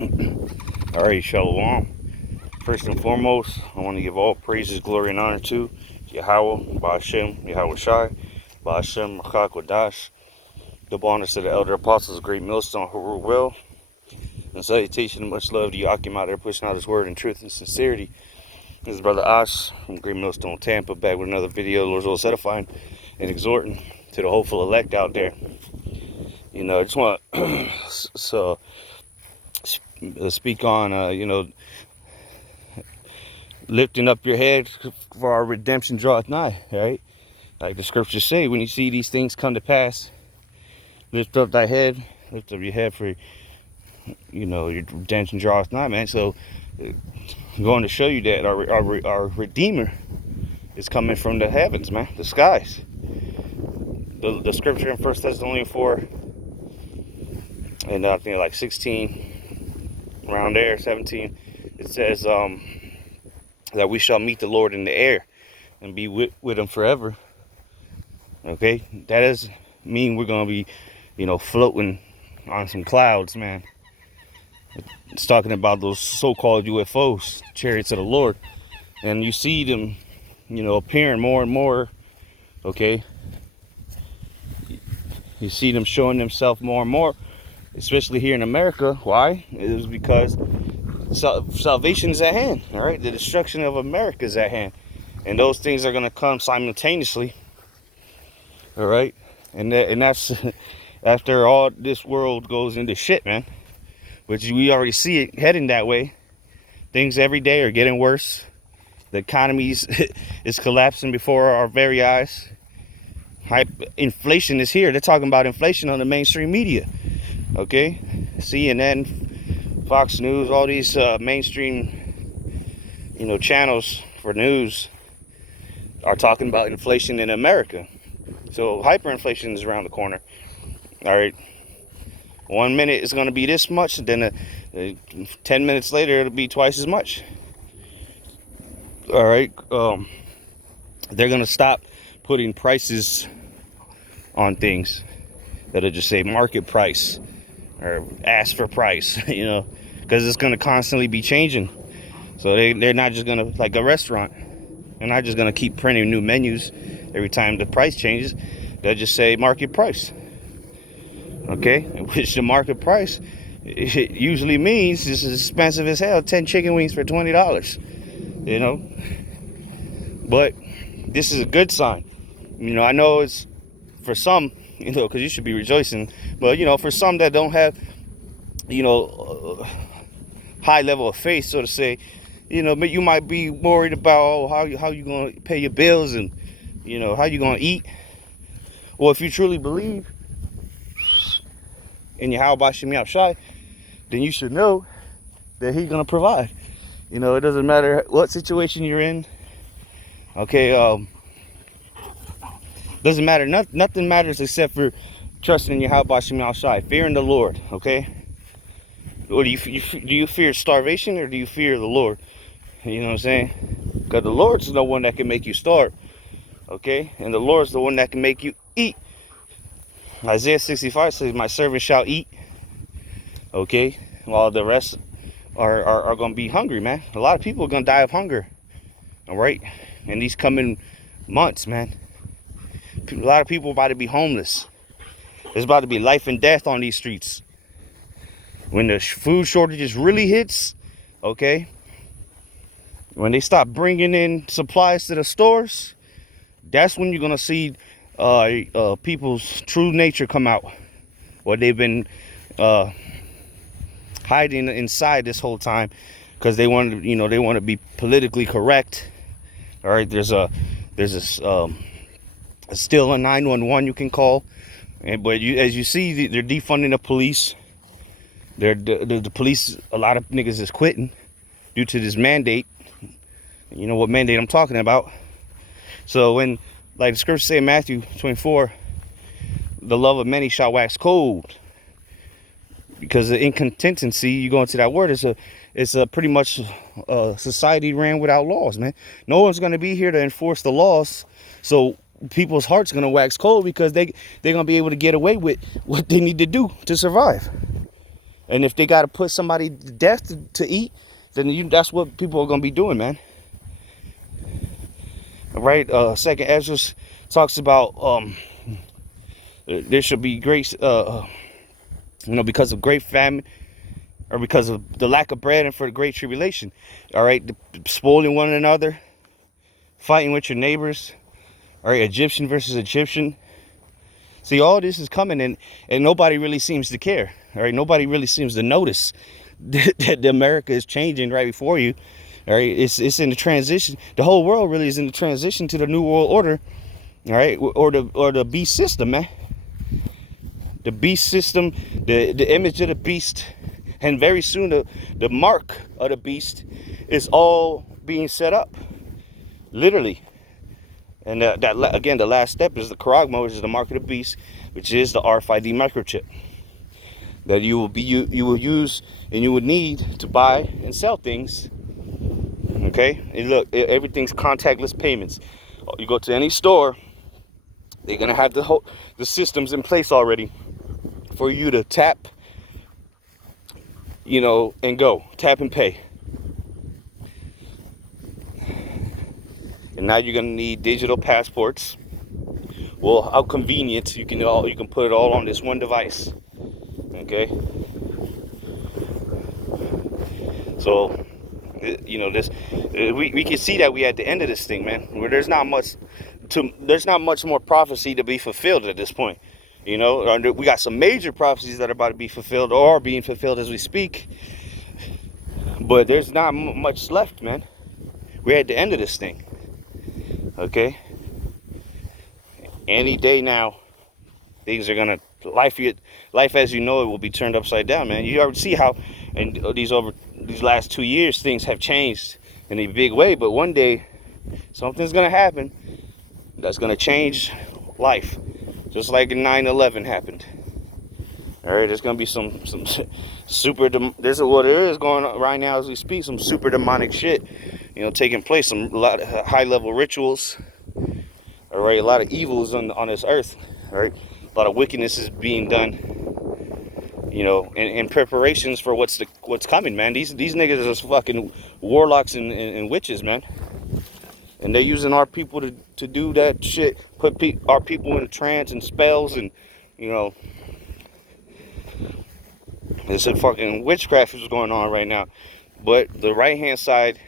All right, shalom. First and foremost, I want to give all praises, glory, and honor to Yahweh, Ba'ashem, Yahweh Shai, Ba'ashem, Machak, Wadash. Double honors to the elder apostles, great millstone, who rule well. And salutation and much love to you, Akim, out there pushing out his word in truth and sincerity. This is Brother Ash from Great Millstone, Tampa, back with another video. Lord's will edifying and exhorting to the hopeful elect out there. You know, I just want to speak on, lifting up your head, for our redemption draweth nigh, right? Like the scriptures say, when you see these things come to pass, lift up thy head, lift up your head, for your redemption draweth nigh, man. So I'm going to show you that our Redeemer is coming from the heavens, man, the skies. The scripture in 1 Thessalonians 4, and I think like 16, around there, 17, it says that we shall meet the Lord in the air and be with him forever. Okay, that does mean we're gonna be, floating on some clouds, man. It's talking about those so-called UFOs, chariots of the Lord, and you see them, appearing more and more. Okay, you see them showing themselves more and more, especially here in America. Why? It is because salvation is at hand. All right, the destruction of America is at hand, and those things are going to come simultaneously. All right, and that's after all this world goes into shit, man, which we already see it heading that way. Things every day are getting worse. The economy is collapsing before our very eyes. Inflation is here. They're talking about inflation on the mainstream media. Okay, CNN, Fox News, all these mainstream, channels for news are talking about inflation in America. So hyperinflation is around the corner. All right, 1 minute it's going to be this much, and then 10 minutes later it'll be twice as much. All right, they're going to stop putting prices on things. That'll just say market price or ask for price, because it's going to constantly be changing. So they're not just going to, like a restaurant, they're not just going to keep printing new menus every time the price changes. They'll just say market price. Okay, which the market price, it usually means this is expensive as hell. 10 chicken wings for $20, but this is a good sign. I know it's for some, because you should be rejoicing, but for some that don't have high level of faith, so to say, but you might be worried about how you gonna pay your bills, and how you gonna eat. Well, if you truly believe in Yahweh Ba'ashem Yahweh Shai, then you should know that he's gonna provide. It doesn't matter what situation you're in. Okay, doesn't matter. Nothing matters except for trusting in Yahweh Ba'ashem Yahweh Shai, fearing the Lord. Okay, or do you fear starvation, or do you fear the Lord? You know what I'm saying? Because the Lord's the one that can make you starve. Okay, and the Lord's the one that can make you eat. Isaiah 65 says, "My servant shall eat." Okay, while the rest are going to be hungry, man. A lot of people are going to die of hunger. All right, in these coming months, man. A lot of people are about to be homeless. There's about to be life and death on these streets. When the food shortages really hits, okay, when they stop bringing in supplies to the stores, that's when you're going to see people's true nature come out. What they've been hiding inside this whole time, because they want to, they want to be politically correct. All right, there's still a 911 you can call, but as you see, they're defunding the police. The police, a lot of niggas is quitting due to this mandate. You know what mandate I'm talking about. So when, like the scripture say in Matthew 24, the love of many shall wax cold, because the inconsistency, you go into that word, it's a pretty much society ran without laws, man. No one's going to be here to enforce the laws, so people's hearts going to wax cold, because they're going to be able to get away with what they need to do to survive. And if they got to put somebody to death to eat, then that's what people are going to be doing, man. All right. Second Ezra talks about there should be grace, because of great famine, or because of the lack of bread, and for the great tribulation. All right. Spoiling one another, fighting with your neighbors. All right. Egyptian versus Egyptian. See, all this is coming, and nobody really seems to care. All right. Nobody really seems to notice that America is changing right before you. All right. It's in the transition. The whole world really is in the transition to the new world order. All right. Or the beast system, man. The beast system, the image of the beast, and very soon the mark of the beast is all being set up, literally. And again, the last step is the Karagma, which is the mark of the beast, which is the RFID microchip that you will use and you would need to buy and sell things. Okay, and look, everything's contactless payments. You go to any store, they're gonna have the systems in place already for you to tap, and go tap and pay. And now you're gonna need digital passports. Well, how convenient! You can put it all on this one device. Okay. So, this we can see that we at the end of this thing, man. Where there's not much more prophecy to be fulfilled at this point. We got some major prophecies that are about to be fulfilled or are being fulfilled as we speak. But there's not much left, man. We're at the end of this thing. Okay? Any day now, things are gonna life as you know it will be turned upside down, man. You already see how in these last 2 years things have changed in a big way, but one day something's gonna happen that's gonna change life. Just like in 9/11 happened. All right, there's gonna be some super. There is going on right now as we speak. Some super demonic shit, taking place. A lot of high level rituals. All right, a lot of evils on this earth. All right, a lot of wickedness is being done. In preparations for what's coming, man. These niggas are fucking warlocks and witches, man. And they're using our people to do that shit, put our people in trance and spells, and it's a fucking witchcraft is going on right now. But the right hand side,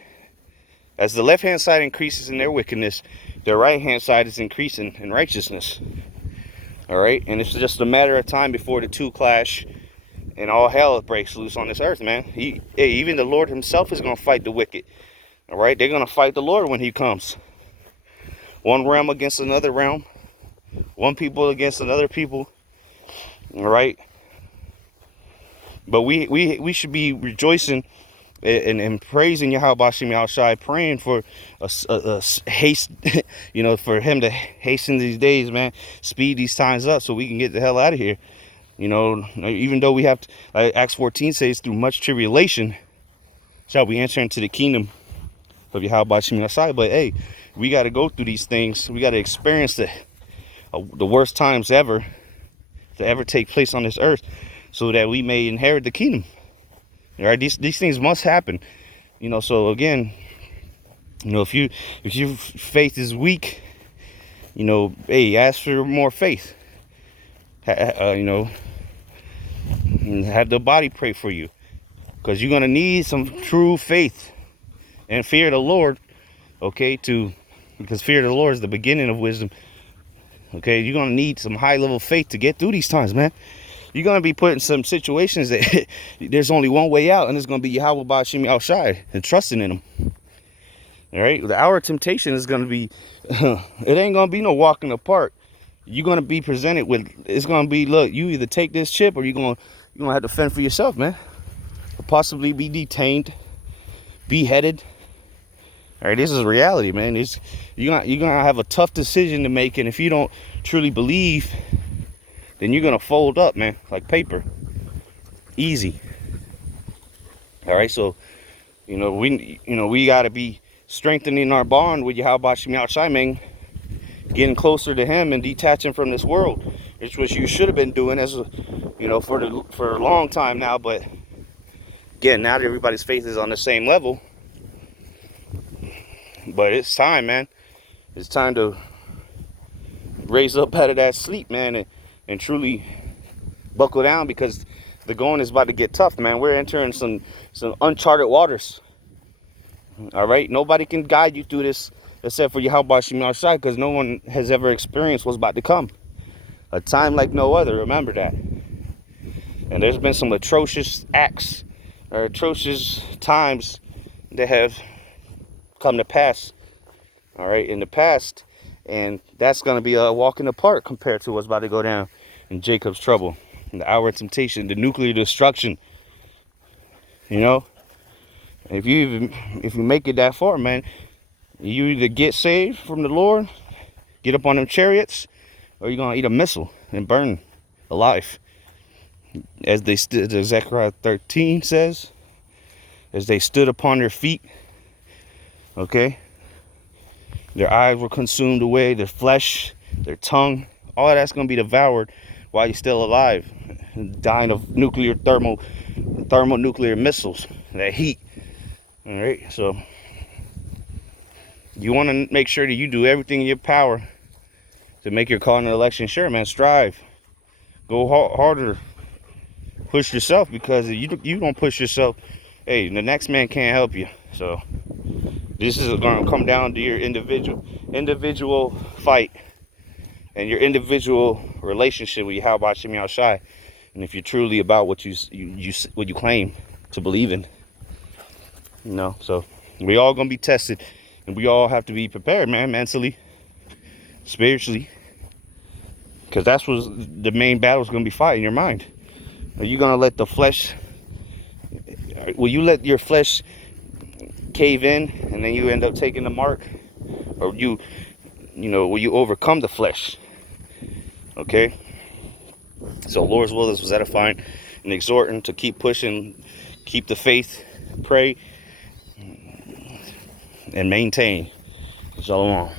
as the left hand side increases in their wickedness, the right hand side is increasing in righteousness. All right, and it's just a matter of time before the two clash, and all hell breaks loose on this earth, man. Even the Lord Himself is gonna fight the wicked. All right, they're gonna fight the Lord when He comes. One realm against another realm, one people against another people. All right, but we should be rejoicing and praising Yahweh Shem Yahushai, praying for a haste, for Him to hasten these days, man, speed these times up so we can get the hell out of here. Even though we have to, Acts 14 says, through much tribulation shall we enter into the kingdom of Yahweh Shem Yahushai. But hey, we got to go through these things. We got to experience the worst times ever to ever take place on this earth, so that we may inherit the kingdom. All right, these things must happen. So again, if your faith is weak, hey, ask for more faith. And have the body pray for you, because you're gonna need some true faith and fear of the Lord, okay, because fear of the Lord is the beginning of wisdom. Okay, you're gonna need some high level faith to get through these times, man. You're gonna be put in some situations that there's only one way out, and it's gonna be Yahweh Ba'ashim Yahushai and trusting in Him. All right, our temptation is gonna be, it ain't gonna be no walk in the park. You're gonna be presented with, it's gonna be, look, you either take this chip or you're gonna have to fend for yourself, man. Or possibly be detained, beheaded. All right, this is reality, man. You're gonna have a tough decision to make, and if you don't truly believe, then you're gonna fold up, man, like paper. Easy. All right, so we gotta be strengthening our bond with Yahweh Shem Yahushai, man. Getting closer to Him and detaching from this world. It's what you should have been doing as for a long time now. But again, now that everybody's faith is on the same level, but it's time, man. It's time to raise up out of that sleep, man, and truly buckle down, because the going is about to get tough, man. We're entering some uncharted waters. All right, nobody can guide you through this except for Yahweh Shem Yahshai, because no one has ever experienced what's about to come. A time like no other. Remember that. And there's been some atrocious acts or atrocious times that have come to pass, all right, in the past, and that's going to be a walk in the park compared to what's about to go down in Jacob's trouble, in the hour of temptation, the nuclear destruction. If you make it that far, man, you either get saved from the Lord, get up on them chariots, or you're gonna eat a missile and burn alive. As they stood, as Zechariah 13 says, as they stood upon their feet, okay, their eyes were consumed away, their flesh, their tongue, all of that's gonna be devoured while you're still alive, dying of thermonuclear missiles, that heat. All right, so you want to make sure that you do everything in your power to make your call in the election sure, man. Strive, go harder, push yourself, because if you don't push yourself, hey, the next man can't help you. So this is going to come down to your individual fight and your individual relationship with Yahweh Shem Yahshai, and if you're truly about what you claim to believe in. So we all gonna be tested, and we all have to be prepared, man, mentally, spiritually, because that's what the main battle is gonna be fighting in your mind. Are you gonna let the flesh? Will you let your flesh cave in, and then you end up taking the mark, or will you overcome the flesh? Okay. So Lord's will, this was edifying and exhorting to keep pushing, keep the faith, pray, and maintain. Shalom.